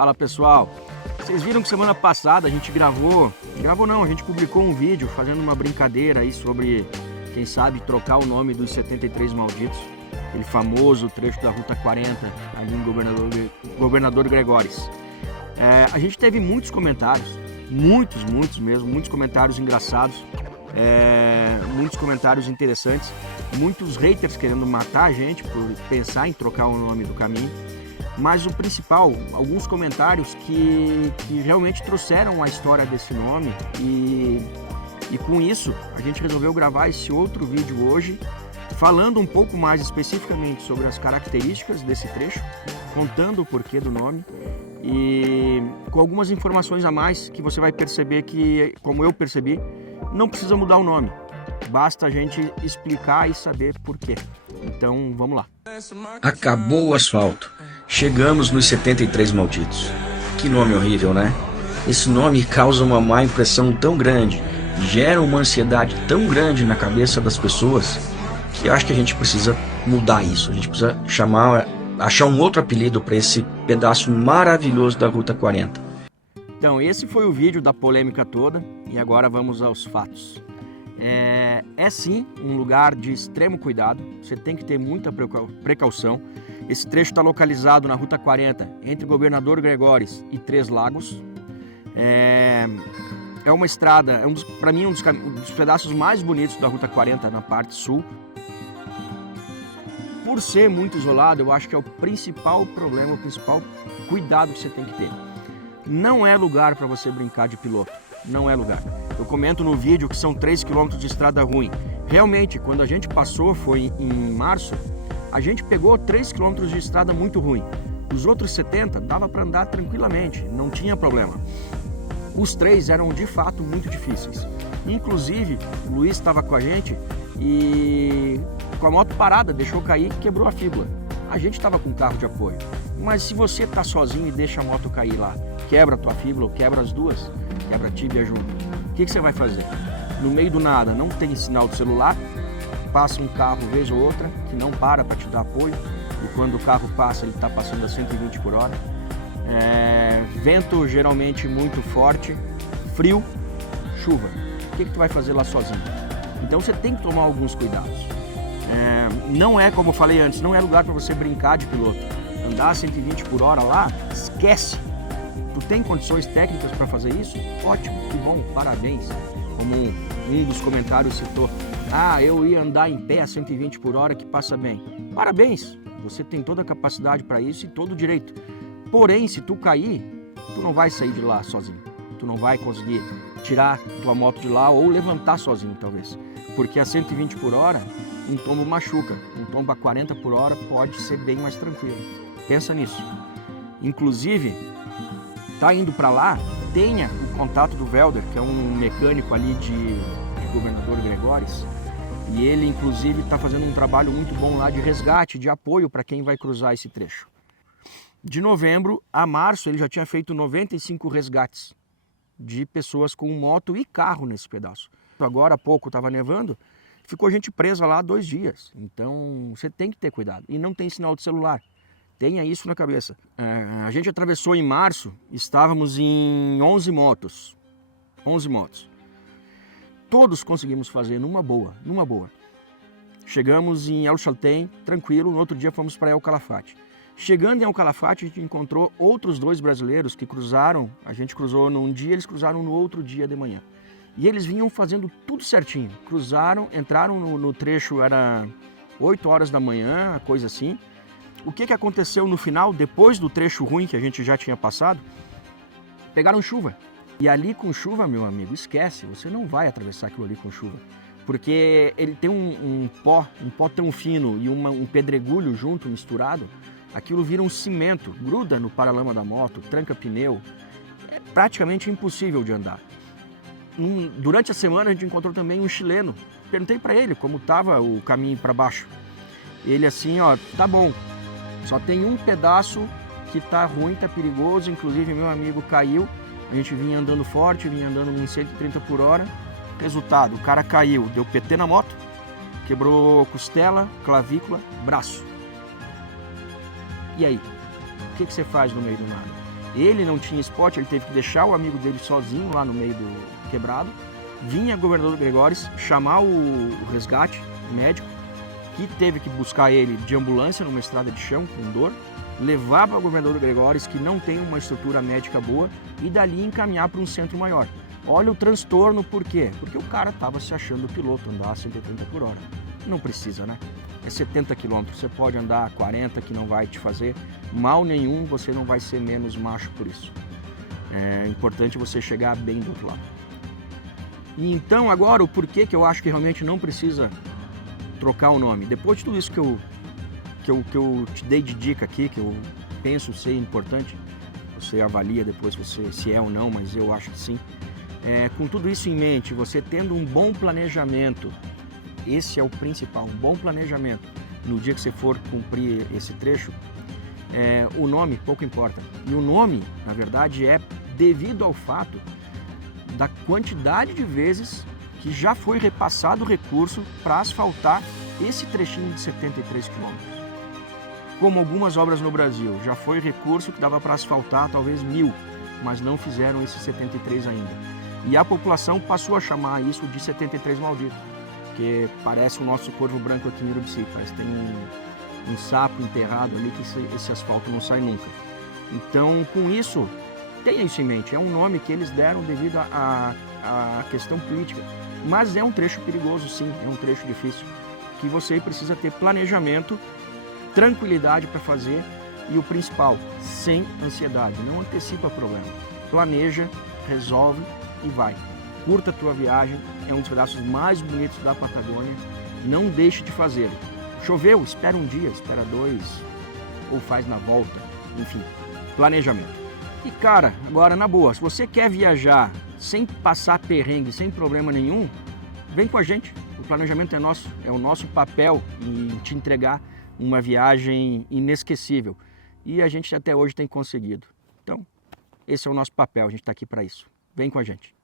Fala pessoal, vocês viram que semana passada a gente a gente publicou um vídeo fazendo uma brincadeira aí sobre, quem sabe, trocar o nome dos 73 malditos, aquele famoso trecho da Ruta 40 ali em Governador Gregóris. A gente teve muitos comentários, muitos mesmo, muitos comentários engraçados, muitos comentários interessantes, muitos haters querendo matar a gente por pensar em trocar o nome do caminho. Mas o principal, alguns comentários que realmente trouxeram a história desse nome e com isso a gente resolveu gravar esse outro vídeo hoje, falando um pouco mais especificamente sobre as características desse trecho, contando o porquê do nome e com algumas informações a mais que você vai perceber que, como eu percebi, não precisa mudar o nome, basta a gente explicar e saber porquê. Então vamos lá. Acabou o asfalto. Chegamos nos 73 malditos. Que nome horrível, né? Esse nome causa uma má impressão tão grande, gera uma ansiedade tão grande na cabeça das pessoas, que eu acho que a gente precisa mudar isso. A gente precisa achar um outro apelido para esse pedaço maravilhoso da Ruta 40. Então esse foi o vídeo da polêmica toda e agora vamos aos fatos. É sim um lugar de extremo cuidado, você tem que ter muita precaução. Esse trecho está localizado na Ruta 40, entre Governador Gregóris e Três Lagos. É uma estrada, para mim, um dos pedaços mais bonitos da Ruta 40 na parte sul. Por ser muito isolado, eu acho que é o principal problema, o principal cuidado que você tem que ter. Não é lugar para você brincar de piloto, não é lugar. Eu comento no vídeo que são 3 km de estrada ruim. Realmente, quando a gente passou, foi em março, a gente pegou 3 km de estrada muito ruim. Os outros 70 dava para andar tranquilamente, não tinha problema. Os 3 eram de fato muito difíceis. Inclusive, o Luiz estava com a gente e com a moto parada, deixou cair e quebrou a fíbula. A gente estava com carro de apoio. Mas se você está sozinho e deixa a moto cair lá, quebra a tua fíbula ou quebra as duas, quebra a tíbia junto, o que você vai fazer? No meio do nada, não tem sinal de celular, passa um carro vez ou outra que não para te dar apoio, e quando o carro passa ele está passando a 120 por hora. Vento geralmente muito forte, frio, chuva. O que tu vai fazer lá sozinho? Então você tem que tomar alguns cuidados. Não é, como eu falei antes, não é lugar para você brincar de piloto. Andar a 120 por hora lá, esquece. Tu tem condições técnicas para fazer isso? Ótimo, que bom, parabéns. Como um dos comentários citou, eu ia andar em pé a 120 por hora que passa bem. Parabéns, você tem toda a capacidade para isso e todo o direito. Porém, se tu cair, tu não vai sair de lá sozinho. Tu não vai conseguir tirar tua moto de lá ou levantar sozinho, talvez. Porque a 120 por hora, um tombo machuca. Um tombo a 40 por hora pode ser bem mais tranquilo. Pensa nisso. Inclusive, tá indo para lá, tenha o contato do Welder, que é um mecânico ali de Governador Gregóris, e ele inclusive está fazendo um trabalho muito bom lá de resgate, de apoio para quem vai cruzar esse trecho. De novembro a março ele já tinha feito 95 resgates de pessoas com moto e carro nesse pedaço. Agora há pouco estava nevando, ficou gente presa lá 2 dias, então você tem que ter cuidado. E não tem sinal de celular. Tenha isso na cabeça. A gente atravessou em março, estávamos em 11 motos. 11 motos. Todos conseguimos fazer numa boa. Chegamos em El Chaltén, tranquilo, no outro dia fomos para El Calafate. Chegando em El Calafate, a gente encontrou outros 2 brasileiros que cruzaram, a gente cruzou num dia, eles cruzaram no outro dia de manhã. E eles vinham fazendo tudo certinho. Cruzaram, entraram no trecho, era 8 horas da manhã, coisa assim. O que aconteceu no final, depois do trecho ruim que a gente já tinha passado? Pegaram chuva. E ali com chuva, meu amigo, esquece, você não vai atravessar aquilo ali com chuva. Porque ele tem um pó tão fino e um pedregulho junto, misturado, aquilo vira um cimento, gruda no paralama da moto, tranca pneu. É praticamente impossível de andar. Durante a semana a gente encontrou também um chileno. Perguntei para ele como estava o caminho para baixo. Ele assim, tá bom. Só tem um pedaço que tá ruim, tá perigoso, inclusive meu amigo caiu, a gente vinha andando forte, vinha andando em 130 por hora, resultado, o cara caiu, deu PT na moto, quebrou costela, clavícula, braço. E aí? O que você faz no meio do nada? Ele não tinha spot, ele teve que deixar o amigo dele sozinho lá no meio do quebrado. Vinha o governador Gregóris chamar o resgate médico, que teve que buscar ele de ambulância numa estrada de chão com dor, levar para o governador Gregóris, que não tem uma estrutura médica boa, e dali encaminhar para um centro maior. Olha o transtorno, por quê? Porque o cara estava se achando piloto, andar a 130 por hora. Não precisa, né? É 70 km, você pode andar a 40, que não vai te fazer mal nenhum, você não vai ser menos macho por isso. É importante você chegar bem do outro lado. E então agora o porquê que eu acho que realmente não precisa trocar o nome. Depois de tudo isso que eu te dei de dica aqui, que eu penso ser importante, você avalia depois se é ou não, mas eu acho que sim. Com tudo isso em mente, você tendo um bom planejamento, esse é o principal, um bom planejamento. No dia que você for cumprir esse trecho, o nome pouco importa. E o nome, na verdade, é devido ao fato da quantidade de vezes que já foi repassado o recurso para asfaltar esse trechinho de 73 quilômetros. Como algumas obras no Brasil, já foi recurso que dava para asfaltar talvez 1000, mas não fizeram esses 73 ainda. E a população passou a chamar isso de 73 maldito, que parece o nosso corvo branco aqui em Urubici, parece que tem um sapo enterrado ali que esse asfalto não sai nunca. Então, com isso, tenha isso em mente, é um nome que eles deram devido à questão política, mas é um trecho perigoso sim, é um trecho difícil, que você precisa ter planejamento, tranquilidade para fazer e o principal, sem ansiedade, não antecipa problema, planeja, resolve e vai. Curta a tua viagem, é um dos pedaços mais bonitos da Patagônia, não deixe de fazê-lo. Choveu, espera um dia, espera 2, ou faz na volta, enfim, planejamento. E cara, agora na boa, se você quer viajar sem passar perrengue, sem problema nenhum, vem com a gente, o planejamento é nosso, é o nosso papel em te entregar uma viagem inesquecível. E a gente até hoje tem conseguido. Então, esse é o nosso papel, a gente está aqui para isso. Vem com a gente.